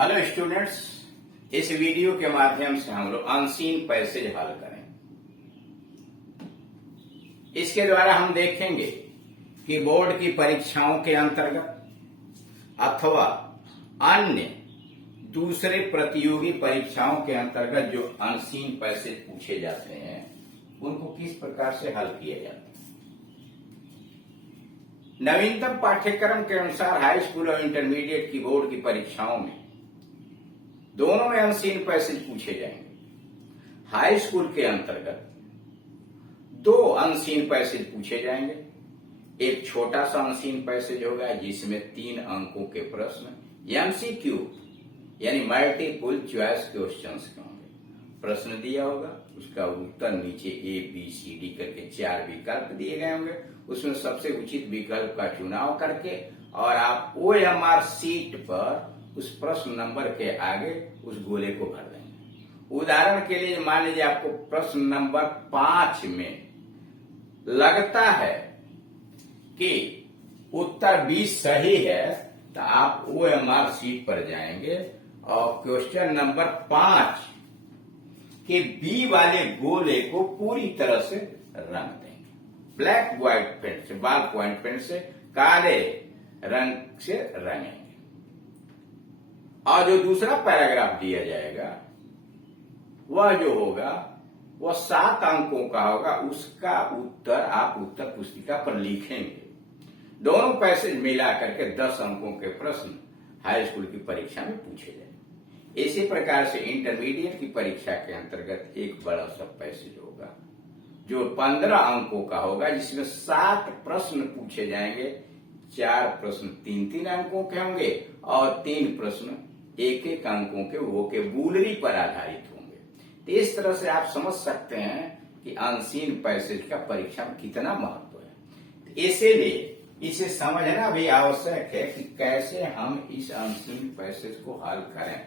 Hello students, इस video के माध्यम से हम लोग अनसीन पैसेज हल करें। इसके द्वारा हम देखेंगे कि बोर्ड की परीक्षाओं के अंतर्गत अथवा अन्य दूसरे प्रतियोगी परीक्षाओं के अंतर्गत जो अनसीन पैसेज पूछे जाते हैं उनको किस प्रकार से हल किया जाता है। नवीनतम पाठ्यक्रम के अनुसार हाई स्कूल और इंटरमीडिएट की बोर्ड की परीक्षाओं में दोनों में अनसीन पैसेज पूछे जाएंगे। हाई स्कूल के अंतर्गत दो अनसीन पैसेज पूछे जाएंगे। एक छोटा सा अनसीन पैसेज होगा जिसमें 3 अंकों के प्रश्न एमसीक्यू यानी मल्टीपल चॉइस क्वेश्चंस के होंगे। प्रश्न दिया होगा, उसका उत्तर नीचे ए बी सी डी करके 4 विकल्प दिए गए होंगे। उसमें सबसे उचित विकल्प का चुनाव करके और आप OMR सीट पर उस प्रश्न नंबर के आगे उस गोले को भर देंगे। उदाहरण के लिए मान लीजिए आपको प्रश्न नंबर 5 में लगता है कि उत्तर 20 सही है, तो आप OMR सीट पर जाएंगे और क्वेश्चन नंबर 5 के बी वाले गोले को पूरी तरह से रंग देंगे। ब्लैक व्हाइट पेन से, बॉल पॉइंट पेन से काले रंग से रंगेंगे। और जो दूसरा पैराग्राफ दिया जाएगा वह जो होगा वह 7 अंकों का होगा। उसका उत्तर आप उत्तर पुस्तिका पर लिखेंगे। दोनों पैसेज मिला करके 10 अंकों के प्रश्न हाई स्कूल की परीक्षा में पूछे जाएंगे। इसी प्रकार से इंटरमीडिएट की परीक्षा के अंतर्गत एक बड़ा सा पैसेज होगा जो 15 अंकों का होगा, जिसमें 7 प्रश्न पूछे जाएंगे। 4 प्रश्न 3-3 अंकों के होंगे और 3 प्रश्न 1-1 अंकों के वोकेबुलरी पर आधारित होंगे। तो इस तरह से आप समझ सकते हैं कि अनसीन पैसेज का परीक्षा में कितना महत्व है। इसीलिए इसे समझना भी आवश्यक है कि कैसे हम इस अनसीन पैसेज को हल करें।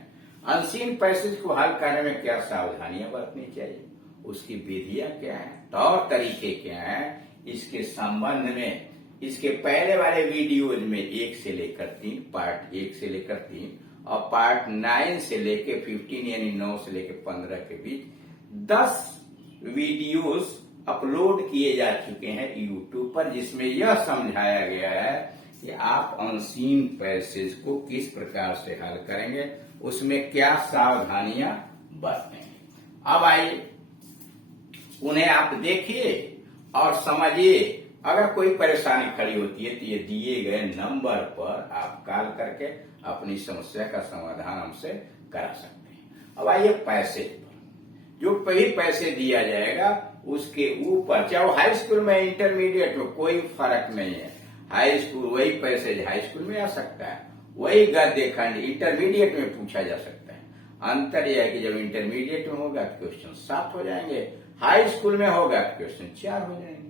अनसीन पैसेज को हल करने में क्या सावधानियां बरतनी चाहिए, उसकी विधियां क्या है, तौर तरीके क्या है, इसके संबंध में इसके पहले वाले वीडियोज में 1 से लेकर 3, पार्ट 1 से लेकर 3 और पार्ट 9 से लेकर 15 यानी 9 से लेकर 15 के बीच 10 वीडियोस अपलोड किए जा चुके हैं YouTube पर, जिसमें यह समझाया गया है कि आप अनसीन पैसेज को किस प्रकार से हल करेंगे, उसमें क्या सावधानियां बरतेंगे। अब आइए उन्हें आप देखिए और समझिए। अगर कोई परेशानी खड़ी होती है तो ये दिए गए नंबर पर आप कॉल करके अपनी समस्या का समाधान हमसे करा सकते हैं। अब आइए पैसेज पर। जो भी पैसे दिया जाएगा उसके ऊपर, चाहे वो हाई स्कूल में इंटरमीडिएट में, कोई फर्क नहीं है। हाई स्कूल वही पैसेज हाई स्कूल में आ सकता है, वही गद्य खंड इंटरमीडिएट में पूछा जा सकता है। अंतर यह है कि जब इंटरमीडिएट में होगा तो क्वेश्चन 7 हो जाएंगे, हाई स्कूल में होगा तो क्वेश्चन 4 हो जाएंगे।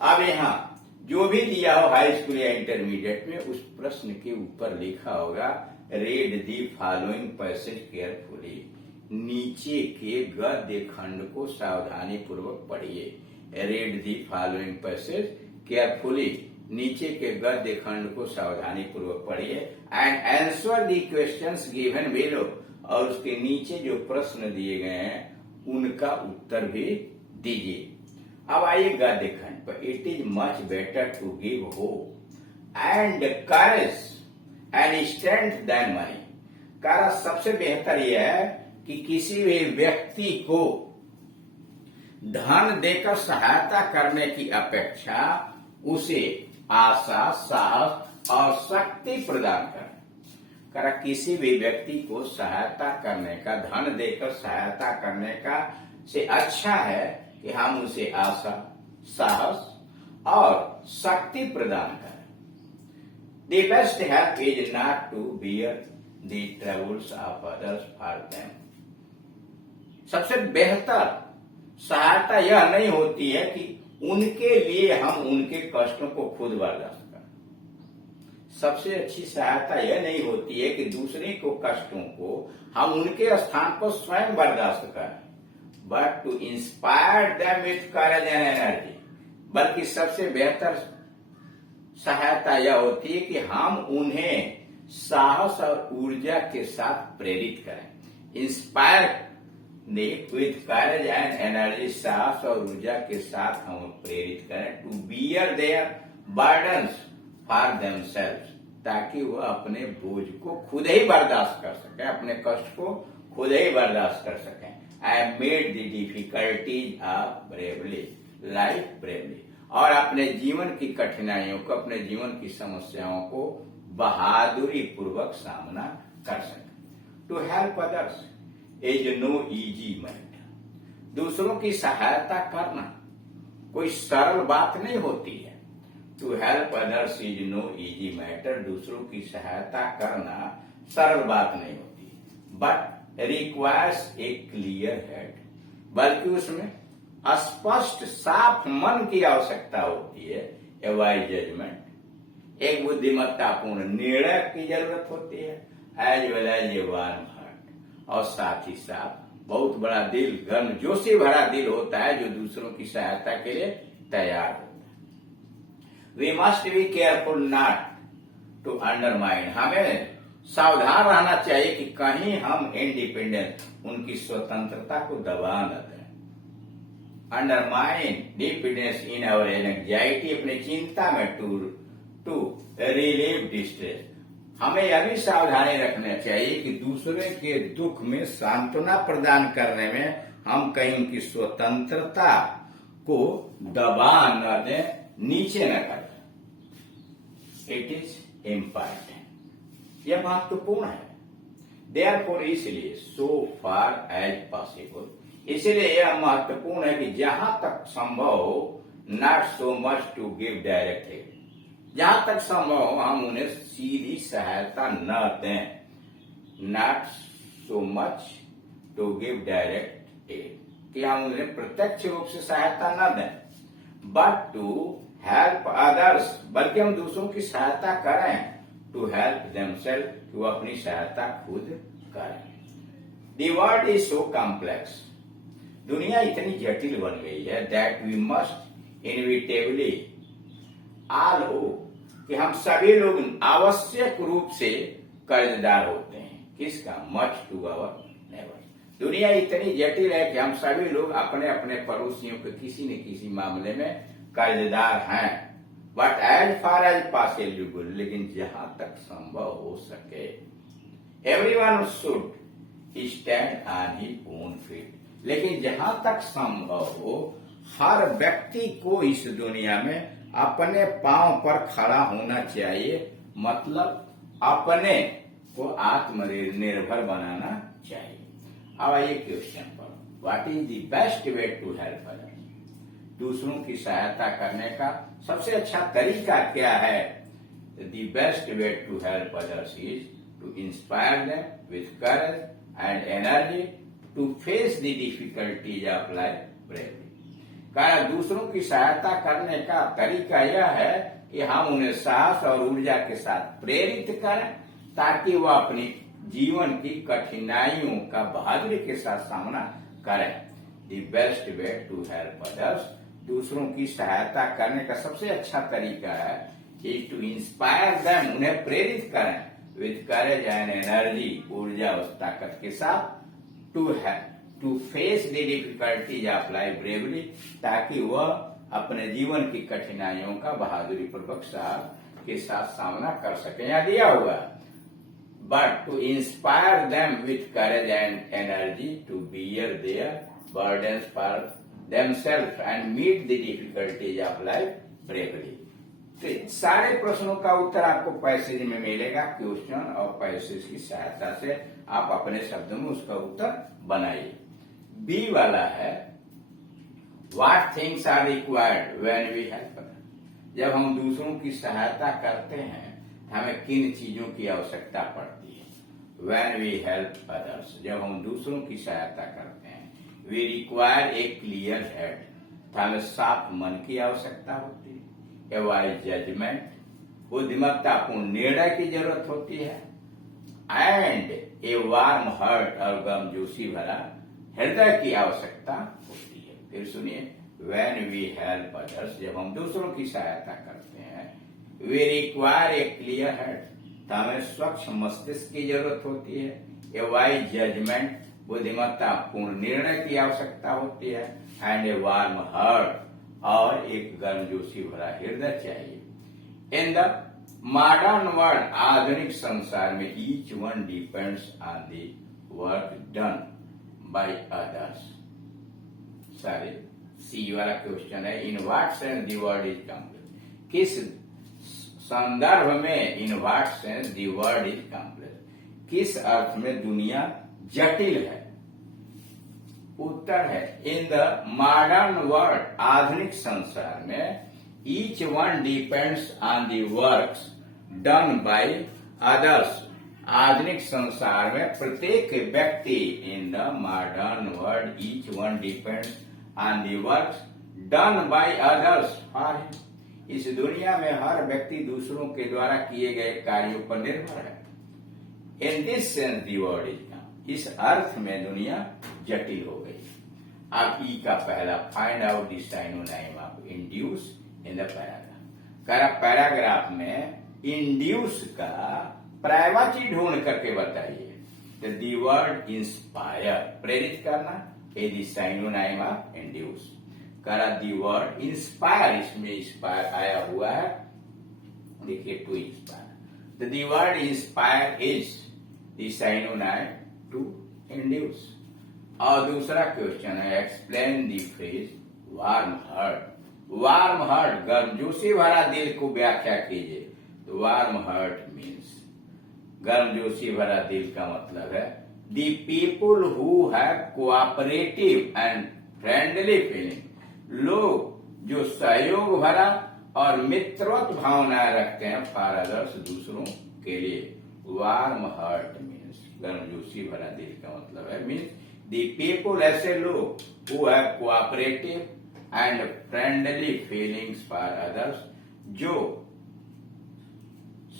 अब यहाँ जो भी दिया हो हाई स्कूल या इंटरमीडिएट में, उस प्रश्न के ऊपर लिखा होगा read the following passage carefully. नीचे के गद्य खंड को सावधानी पूर्वक पढ़िए। Read the following passage carefully, नीचे के गद्य खंड को सावधानी पूर्वक पढ़िए and answer the questions given below, और उसके नीचे जो प्रश्न दिए गए हैं उनका उत्तर भी दीजिए। अब आइए गद्य खंड पर। It is much better to give hope and courage and strength than money. कारण सबसे बेहतर यह है कि किसी भी व्यक्ति को धन देकर सहायता करने की अपेक्षा उसे आशा, साहस और शक्ति प्रदान करें। कारण किसी भी व्यक्ति को सहायता करने का, धन देकर सहायता करने का से अच्छा है कि हम उसे आशा, साहस और शक्ति प्रदान करें। The best help is not to bear the troubles of others for them. सबसे बेहतर सहायता यह नहीं होती है कि उनके लिए हम उनके कष्टों को खुद बर्दाश्त करें। सबसे अच्छी सहायता यह नहीं होती है कि दूसरे को कष्टों को हम उनके स्थान पर स्वयं बर्दाश्त करें, but to inspire them with courage and energy. बल्कि सबसे बेहतर सहायता यह होती है कि हम उन्हें साहस और ऊर्जा के साथ प्रेरित करें। Inspire with courage and energy, साहस और ऊर्जा के साथ हम प्रेरित करें। To bear their burdens for themselves, ताकि वह अपने बोझ को खुद ही बर्दाश्त कर सके, अपने कष्ट को खुद ही बर्दाश्त कर सकें। I made the difficulties of bravely life bravely, और अपने जीवन की कठिनाइयों को, अपने जीवन की समस्याओं को बहादुरी पूर्वक सामना कर सकें। To help others is no easy matter, दूसरों की सहायता करना कोई सरल बात नहीं होती है। To help others is no easy matter, दूसरों की सहायता करना सरल बात नहीं होती, but requires a clear head, बल्कि उसमें स्पष्ट साफ मन की आवश्यकता होती है। ए वाइज जजमेंट, एक बुद्धिमत्तापूर्ण निर्णय की जरूरत होती है। As well as a warm heart, और साथ ही साथ बहुत बड़ा दिल, गर्मजोशी भरा दिल होता है जो दूसरों की सहायता के लिए तैयार होता है। We must be careful not to undermine, हमें सावधान रहना चाहिए कि कहीं हम इंडिपेंडेंस, उनकी स्वतंत्रता को दबा न दें। Undermine dependence in our anxiety, अपनी चिंता में टू रिलीव डिस्ट्रेस, हमें यह भी सावधानी रखना चाहिए कि दूसरे के दुख में सांत्वना प्रदान करने में हम कहीं उनकी स्वतंत्रता को दबा न दें, नीचे न कर दें। इट इज इम्पॉर्टेंट, यह महत्वपूर्ण है। देयरफॉर, इसलिए, सो फार एज पॉसिबल, इसलिए यह महत्वपूर्ण है कि जहां तक संभव हो, not so much to give direct help, जहां तक संभव हो हम उन्हें सीधी सहायता न दें। Not so much to give direct aid, कि हम उन्हें प्रत्यक्ष रूप से सहायता न दें, बट टू हेल्प अदर्स, बल्कि हम दूसरों की सहायता करें। टू हेल्प देमसेल्फ, कि वो अपनी सहायता खुद करें। The world is so complex, दुनिया इतनी जटिल बन गई है, दैट वी मस्ट इनविटेबली ऑल हो, कि हम सभी लोग आवश्यक रूप से कर्जदार होते हैं। किसका? Much to our neighbour. दुनिया इतनी जटिल है कि हम सभी लोग अपने अपने पड़ोसियों के किसी न किसी मामले में कर्जदार हैं। But as far as possible, लेकिन जहां तक संभव हो सके, everyone should stand on his own feet, लेकिन जहां तक संभव हो हर व्यक्ति को इस दुनिया में अपने पांव पर खड़ा होना चाहिए, मतलब अपने को आत्मनिर्भर बनाना चाहिए। अब आइए क्वेश्चन पर, what is the best way to help others, दूसरों की सहायता करने का सबसे अच्छा तरीका क्या है? The best way to help others is to inspire them with courage and energy to face the difficulties of life bravely. कारण दूसरों की सहायता करने का तरीका यह है कि हम उन्हें साहस और ऊर्जा के साथ प्रेरित करें, ताकि वह अपनी जीवन की कठिनाइयों का बहादुरी के साथ सामना करें। The best way to help others, दूसरों की सहायता करने का सबसे अच्छा तरीका है इज टू इंस्पायर देम, उन्हें प्रेरित करें विथ करेज एंड एनर्जी, ऊर्जा और ताकत के साथ, to face the difficulties of life bravely, ताकि वह अपने जीवन की कठिनाइयों का बहादुरी पूर्वक के साथ सामना कर सके। यहाँ दिया हुआ, but to inspire them with courage and energy to bear their burdens for themselves and meet the difficulties of life bravely. तो सारे प्रश्नों का उत्तर आपको पैसेज में मिलेगा, क्वेश्चन और पैसेज की सहायता से आप अपने शब्दों में उसका उत्तर बनाइए। बी वाला है, what things are required when we help others, जब हम दूसरों की सहायता करते हैं हमें किन चीजों की आवश्यकता पड़ती है? व्हेन वी हेल्प अदर्स, जब हम दूसरों की सहायता करते हैं, we require a clear head, हमें साफ मन की आवश्यकता होती है। ए वाइज जजमेंट, बुद्धिमत्तापूर्ण निर्णय की जरूरत होती है। एंड ए वार्म हार्ट, और गर्मजोशी भरा हृदय की आवश्यकता होती है। फिर सुनिए, व्हेन वी हेल्प अदर्स, जब हम दूसरों की सहायता करते हैं, we require a clear head, तो हमें स्वच्छ मस्तिष्क की जरूरत होती है। ए वाइज जजमेंट, बुद्धिमत्ता पूर्ण निर्णय की आवश्यकता होती है। एंड ए वार्म हार्ट, और एक गर्मजोशी भरा हृदय चाहिए। इन द मॉडर्न वर्ल्ड, आधुनिक संसार में, each one depends on the work done by others. सारे सी वाला क्वेश्चन है, in what sense the word is complete, किस संदर्भ में, in what sense the word is complete, किस अर्थ में दुनिया जटिल है। उत्तर है, इन द मॉडर्न वर्ल्ड, आधुनिक संसार में, each one depends on the works done by others, आधुनिक संसार में प्रत्येक व्यक्ति, in the modern world each one depends on the works done by others for him, इस दुनिया में हर व्यक्ति दूसरों के द्वारा किए गए कार्यों पर निर्भर है। In this sense the world is, इस अर्थ में दुनिया जटिल हो गई। अब ई का पहला, find out the synonym of induce in the paragraph. Paragraph में इंड्यूस का पर्यायवाची ढूंढ करके बताइए। तो द वर्ड इंस्पायर, प्रेरित करना, a the synonym of induce. The word inspire, इसमें इंस्पायर आया हुआ है, देखिए to inspire. The word inspire is the synonym to induce. और दूसरा क्वेश्चन है, explain the phrase warm heart. Warm heart, गर्मजोशी भरा दिल को व्याख्या कीजिए। तो वार्म हार्ट मीन्स, गर्मजोशी भरा दिल का मतलब है the people who have cooperative and friendly feeling, लोग जो सहयोग भरा और मित्रवत भावनाएं रखते हैं फॉर अदर्स, दूसरों के लिए। वार्म हार्ट मीन्स, गर्मजोशी भरा दिल का मतलब है, मीन्स द पीपुल, ऐसे लोग, who have cooperative and friendly feelings for others, जो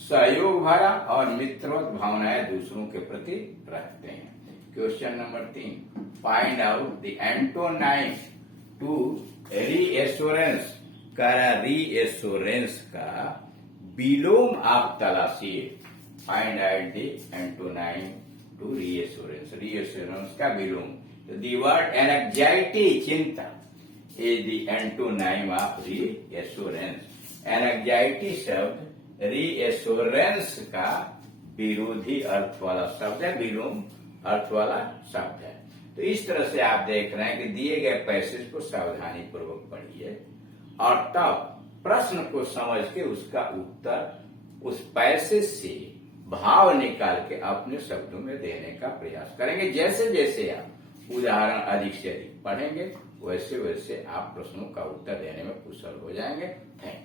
सहयोग भरा और मित्रवत भावनाएं दूसरों के प्रति रखते हैं। Question number 3, find out the antonym to reassurance. Reassurance का विलोम आप तलाशिए। Find out the antonym to reassurance, reassurance का विलोम। द वर्ड एंजाइटी, चिंता, is the antonym of reassurance. Anxiety शब्द रीएश्योरेंस का विरोधी अर्थ वाला शब्द है, विलोम अर्थ वाला शब्द है। तो इस तरह से आप देख रहे हैं कि दिए गए पैसेज को सावधानी पूर्वक पढ़िए और तब प्रश्न को समझ के उसका उत्तर उस पैसेज से भाव निकाल के अपने शब्दों में देने का प्रयास करेंगे। जैसे जैसे आप उदाहरण अधिक से अधिक पढ़ेंगे, वैसे वैसे आप प्रश्नों का उत्तर देने में कुशल हो जाएंगे। Thank you.